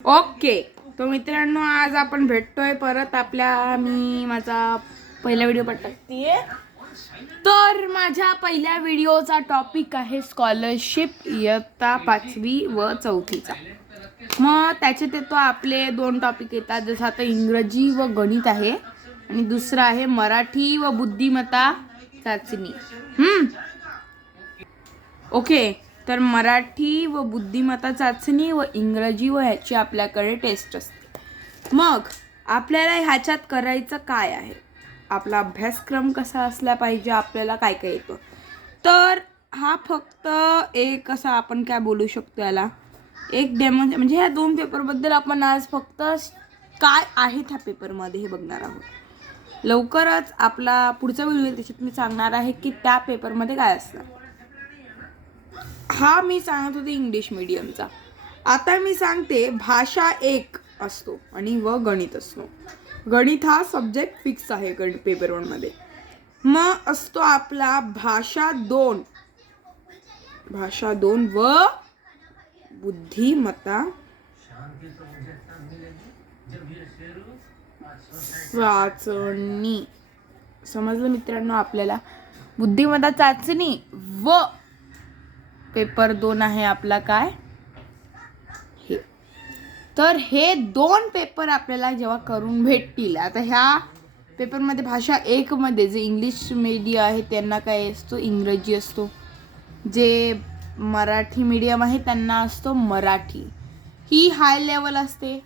Okay, तो मित्रांनो आज आपण भेटतोय परत मी माझा पहिला व्हिडिओ टाकतीये. तर माझ्या पहिल्या व्हिडिओचा टॉपिक आहे स्कॉलरशिप इयत्ता 5वी व 4थीचा. मग त्याच्यात येतो आपले 2 टॉपिक येतात, जसं आता इंग्रजी व गणित आहे आणि दुसरा आहे मराठी व बुद्धिमत्ता चाचणी. ओके, तर मराठी व बुद्धिमत्ता चाचणी व इंग्रजी व ह्याची आपल्याकडे टेस्ट असते. मग आपल्याला ह्याच्यात करायचं काय आहे, आपला अभ्यासक्रम कसा असला पाहिजे, आपल्याला काय काय येतं. तर हा फक्त एक असा आपण काय बोलू शकतो, याला एक डेमो, म्हणजे ह्या 2 पेपरबद्दल आपण आज फक्त काय आहे त्या पेपरमध्ये हे बघणार आहोत. लवकरच आपला पुढचा व्हिडिओ त्याच्यात मी सांगणार आहे की त्या पेपरमध्ये काय असणार. हा मी सांगत होते इंग्लिश मीडियमचा. आता मी सांगते भाषा 1 असतो आणि व गणित असतो. गणित हा सब्जेक्ट फिक्स आहे पेपर 1 मध्ये. मग असतो आपला भाषा 2 व बुद्धिमत्ता चाचणी. समजलं मित्रांनो, आपल्याला बुद्धिमत्ता चाचणी व पेपर 2 आहे आपला काय हे. तर हे 2 पेपर आपल्याला जेव्हा करून भेटतील, आता ह्या पेपरमध्ये भाषा 1 मध्ये जे इंग्लिश मीडियम आहे त्यांना काय असतो, इंग्रजी असतो. जे मराठी मीडियम आहे त्यांना असतो मराठी. ही हाय लेवल असते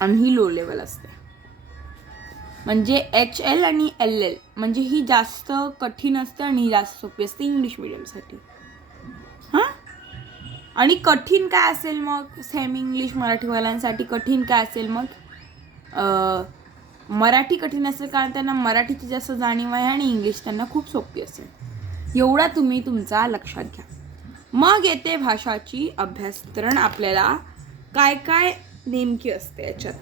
आणि ही लो लेवल असते. म्हणजे HL आणि LL, म्हणजे ही जास्त कठीण असते आणि जास्त सोपी असते इंग्लिश मीडियमसाठी. आणि कठीण काय असेल मग सेमी इंग्लिश मराठीवाल्यांसाठी कठीण काय असेल मग, मराठी कठीण असेल कारण त्यांना मराठीची जास्त जाणीव आहे आणि इंग्लिश त्यांना खूप सोपी असेल. एवढा तुम्ही तुमचा लक्षात घ्या. मग येते भाषाची अभ्यासकरण. आपल्याला काय काय नेमकी असते याच्यात.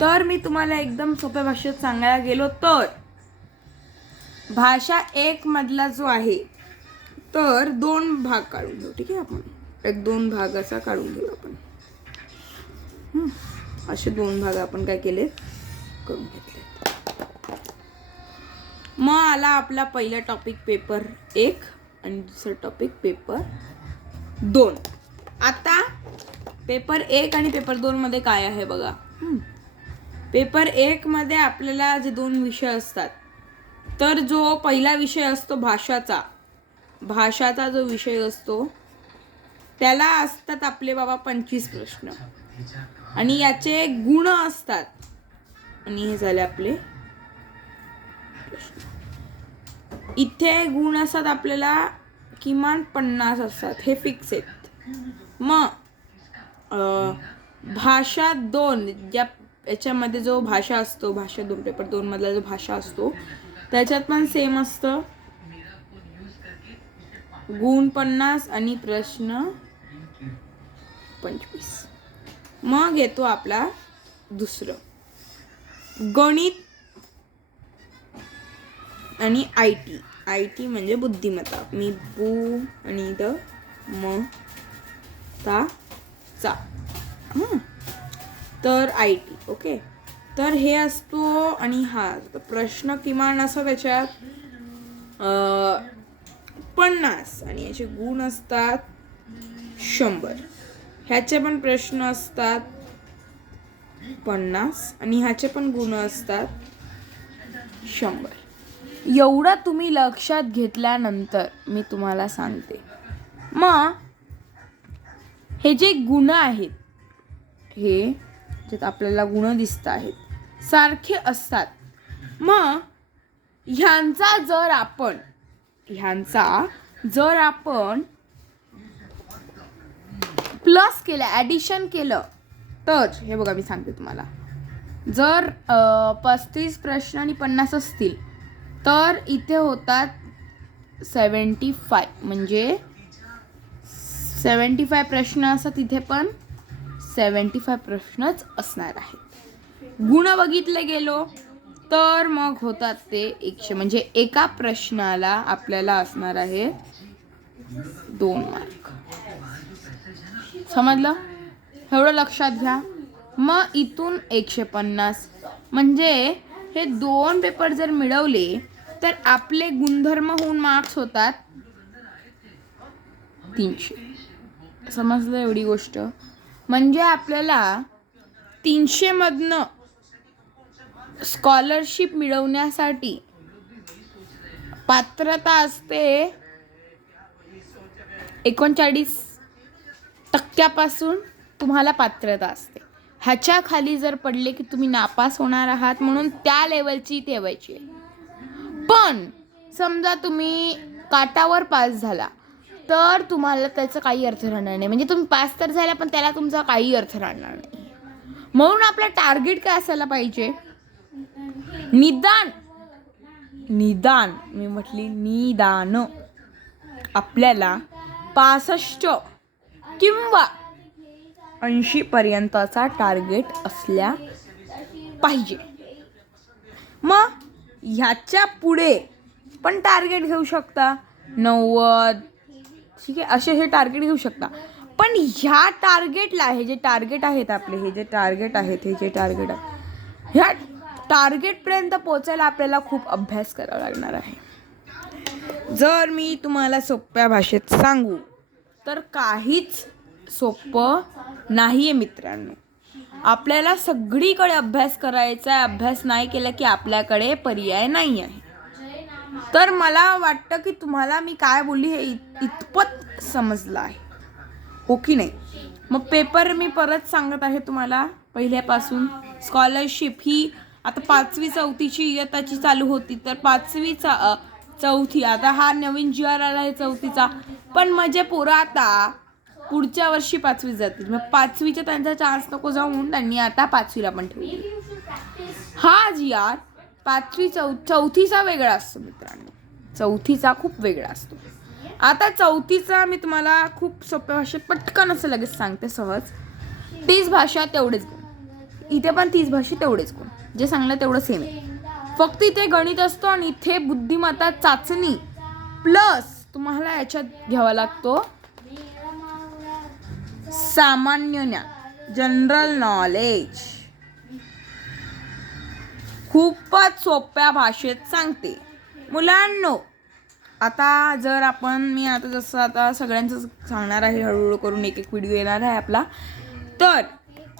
तर मी तुम्हाला एकदम सोप्या भाषेत सांगायला गेलो तर भाषा 1 मधला जो आहे तर 2 भाग काढून घेऊ. ठीक आहे, आपण एक 2 भाग असा काढून घेऊ आपण. असे 2 भाग आपण काय केले, करून घेतले. मग आला आपला पहिला टॉपिक पेपर 1 आणि दुसरा टॉपिक पेपर 2. आता पेपर 1 आणि पेपर 2 मध्ये काय आहे बघा. पेपर 1 मध्ये आपल्याला जे 2 विषय असतात, तर जो पहिला विषय असतो भाषाचा जो विषय असतो त्याला असतात आपले बाबा 25 प्रश्न आणि याचे गुण असतात. आणि हे झाले आपले प्रश्न. इथे गुण असतात आपल्याला किमान 50 असतात, हे फिक्स आहेत. मग भाषा 2 ज्या याच्यामध्ये जो भाषा असतो, भाषा 2 पेपर 2 मधला जो भाषा असतो त्याच्यात पण सेम असतं, गुण 50 आणि प्रश्न 25. मग येतो आपला दुसरं गणित आणि IT म्हणजे बुद्धिमत्ता. मी बु आणि द म ता चा. तर IT. ओके, तर हे असतो आणि हा प्रश्न किमान असं त्याच्यात 50 आणि याचे गुण असतात 100. ह्याचे पण प्रश्न असतात 50 आणि ह्याचे पण गुण असतात 100. एवढं तुम्ही लक्षात घेतल्यानंतर मी तुम्हाला सांगते, मग हे जे गुण आहेत, हे जे आपल्याला गुण दिसत आहेत सारखे असतात. मग ह्यांचा जर आपण प्लस केलं, ॲडिशन केलं तर हे बघा मी सांगते तुम्हाला. जर 35 प्रश्न आणि 50 असतील तर इथे होतात 75, म्हणजे 75 प्रश्न असतात. तिथे पण 75 प्रश्नच असणार आहेत. गुण बघितले गेलो तर मग होतात ते 100, म्हणजे एका प्रश्नाला आपल्याला असणार आहे 2 मार्क. समजलं. एवढं लक्षात घ्या. मग इथून 150 म्हणजे हे 2 पेपर जर मिळवले तर आपले गुणधर्म होऊन मार्क्स होतात 300. समजलं एवढी गोष्ट. म्हणजे आपल्याला 300 मधनं स्कॉलरशिप मिळवण्यासाठी पात्रता असते 39% तुम्हाला पात्रता असते. ह्याच्या खाली जर पडले की तुम्ही नापास होणार आहात, म्हणून त्या लेवलची ठेवायची आहे. पण समजा तुम्ही काटावर पास झाला तर तुम्हाला त्याचा काही अर्थ राहणार नाही. म्हणजे तुम्ही पास तर झाला पण त्याला तुमचा काही अर्थ राहणार नाही. म्हणून आपलं टार्गेट काय असायला पाहिजे? निदान मी म्हटली निदान आपल्याला 65 किंवा 80 पर्यंतचा टार्गेट असल्या पाहिजे. मग ह्याच्या पुढे पण टार्गेट घेऊ शकता 90, ठीक आहे, असे हे टार्गेट घेऊ शकता. पण ह्या टार्गेटला हे जे टार्गेट आहेत आपले, हे जे टार्गेट आहेत ह्या टार्गेटपर्यंत पोचायला आपल्याला खूप अभ्यास करावा लागणार आहे. जर मी तुम्हाला सोप्या भाषेत सांगू तर काहीच सोपं नाही आहे मित्रांनो. आपल्याला सगळीकडे अभ्यास करायचा आहे. अभ्यास नाही केला की आपल्याकडे पर्याय नाही आहे. तर मला वाटतं की तुम्हाला मी काय बोलली हे इतपत समजलं आहे, हो की नाही? मग पेपर मी परत सांगत आहे तुम्हाला पहिल्यापासून. स्कॉलरशिप ही आता 5वी 4थीची इयत्ताची चालू होती, तर 5वी 4थी आता हा नवीन GR आला आहे 4थीचा. पण म्हणजे पोरं आता पुढच्या वर्षी 5वी जातील. मग 5वीचा त्यांचा चान्स नको जाऊन त्यांनी आता 5वीला पण ठेवली. हा GR 5वी 4थीचा वेगळा असतो मित्रांनो. 4थीचा खूप वेगळा असतो. आता 4थीचा मी तुम्हाला खूप सोप्या भाषेत पटकन असं लगेच सांगते सहज. 30 भाषा तेवढेच गुण. इथे पण 30 भाषा तेवढेच गुण. जे सांगलं तेवढं सेम आहे. फक्त इथे गणित असतो आणि इथे बुद्धिमत्ता चाचणी प्लस तुम्हाला याच्यात घ्यावा लागतो सामान्य ज्ञान, जनरल नॉलेज. खूपच सोप्या भाषेत सांगते मुलांनो. आता जर मी आता जसं आता सगळ्यांचं सांगणार आहे, हळूहळू करून एक व्हिडिओ येणार आहे आपला, तर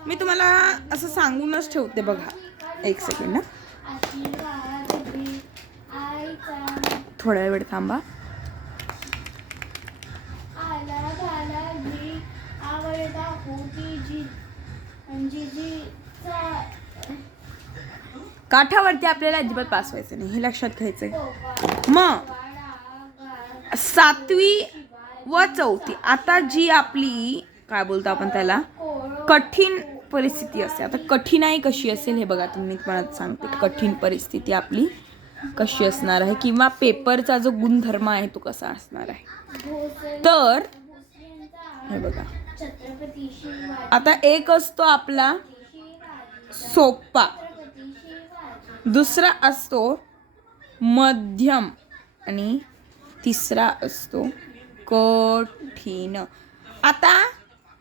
मी तुम्हाला असं सांगूनच ठेवते बघा. एक सेकंड ना, थोडा वेळ थांबा. काठावरती आपल्याला अजिबात पास व्हायचं नाही, हे लक्षात घ्यायचंय. मग 7वी व 4थी आता जी आपली काय बोलतो आपण त्याला कठीण परिस्थिती असते. आता कठीणाई कशी असेल हे बघा, तुम्ही मला सांगते कठीण परिस्थिती आपली कशी असणार आहे किंवा पेपरचा जो गुणधर्म आहे तो कसा असणार आहे. तर हे बघा, आता एक असतो आपला सोपा, दुसरा असतो मध्यम आणि तिसरा असतो कठीण. आता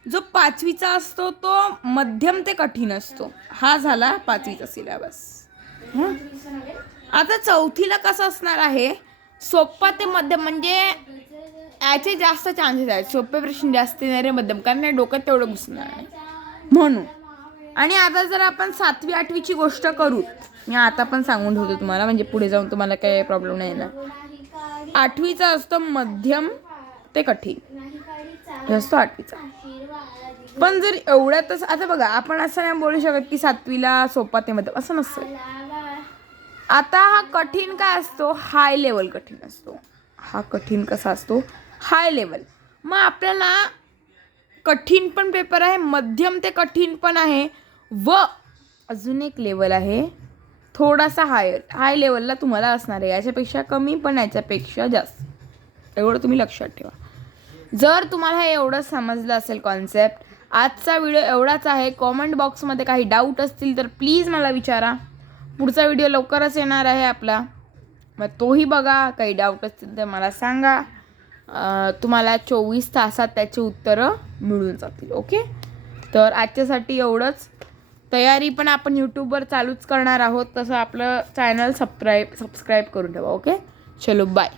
जो 5वीचा असतो तो मध्यम ते कठीण असतो. हा झाला 5वीचा सिलेबस. आता 4थीला कसं असणार आहे? सोपा ते मध्यम, म्हणजे याचे जास्त चान्सेस आहेत. सोपे प्रश्न जास्त येणारे, मध्यम, कारण डोक्यात तेवढं घुसणार नाही म्हणून. आणि आता जर आपण 7वी 8वीची गोष्ट करू, मी आता पण सांगून ठेवतो तुम्हाला, म्हणजे पुढे जाऊन तुम्हाला काही प्रॉब्लेम नाही येणार. 8वीचा असतो मध्यम ते कठीण असतो 8वीचा. पण जर एवढ्यातच आता बघा, आपण असं नाही बोलू शकत की 7वीला सोपा ते मध्यम, असं नसतं. आता हा कठीण काय असतो? हाय लेवल कठीण असतो. हा कठीण कसा असतो? High level. मग आपल्याला कठीण पण पेपर आहे, मध्यम ते कठीण पण आहे, व अजून एक लेवल आहे थोडासा हाय लेवलला तुम्हाला असणार आहे. याच्यापेक्षा कमी पण याच्यापेक्षा जास्त. एवढं तुम्ही लक्षात ठेवा. जर तुम्हाला हे एवढं समजलं असेल कॉन्सेप्ट, आजचा व्हिडिओ एवढाच आहे. कॉमेंट बॉक्समध्ये काही डाऊट असतील तर प्लीज मला विचारा. पुढचा व्हिडिओ लवकरच येणार आहे आपला, मग तोही बघा. काही डाऊट असतील तर मला सांगा. तुम्हाला 24 तासात त्याची उत्तरं मिळून जातील. ओके, तर आजच्यासाठी एवढंच. तयारी पण आपण यूट्यूबवर चालूच करणार आहोत, तसं आपलं चॅनल सबस्क्राईब करून ठेवा. ओके, चलो बाय.